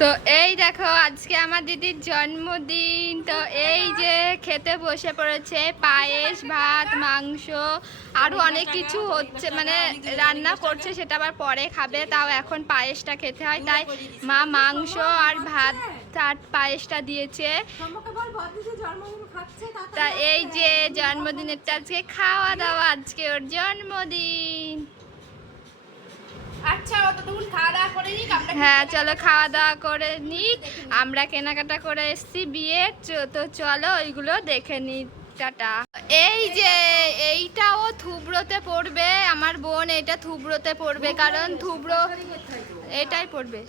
তো এই দেখো আজকে আমার দিদির জন্মদিন। তো এই যে খেতে বসে পড়েছে, পায়েস, ভাত, মাংস, আরো অনেক কিছু হচ্ছে, মানে রান্না করছে, সেটা আবার পরে খাবে। তাও এখন পায়েসটা খেতে হয়, তাই মা মাংস আর ভাত আর পায়েসটা দিয়েছে। তা এই যে জন্মদিনেরটা আজকে খাওয়া দাওয়া, আজকে ওর জন্মদিন। আচ্ছা অতটুকু খাওয়া দাওয়া করে নিক আমরা। হ্যাঁ চলো খাওয়া দাওয়া করে নিক, আমরা কেনাকাটা করে এসেছি বিয়ের, তো চলো ওইগুলো দেখে নি। টাটা। এই যে এইটাও থুবড়োতে পড়বে, আমার বোন এটা থুবড়োতে পড়বে, কারণ থুবড়ো এটাই পড়বে,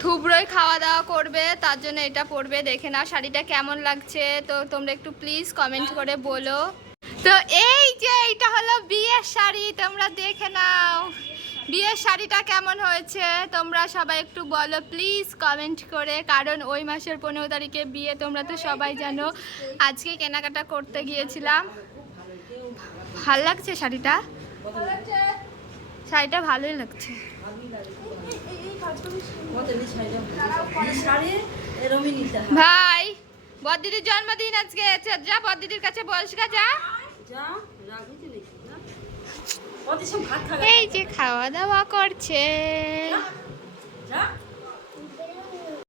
থুবড়োই খাওয়া দাওয়া করবে, তার জন্য এটা পড়বে। দেখে নাও শাড়িটা কেমন লাগছে, তো তোমরা একটু প্লিজ কমেন্ট করে বলো। তো এই যে এইটা হলো বিয়ের শাড়ি, তোমরা দেখে নাও বিয়ের শাড়িটা কেমন হয়েছে, তোমরা সবাই একটু বলো প্লিজ কমেন্ট করে, কারণ ওই মাসের 15 তারিখে বিয়ে, তোমরা তো সবাই জানো। আজকে কেনাকাটা করতে গিয়েছিলাম। ভাল লাগছে শাড়িটা, শাড়িটা ভালোই লাগছে। ভাই বদিদির জন্মদিন আজকে, যা বদিদির কাছে বলসগা, যা। এই যে খাওয়া দাওয়া করছে।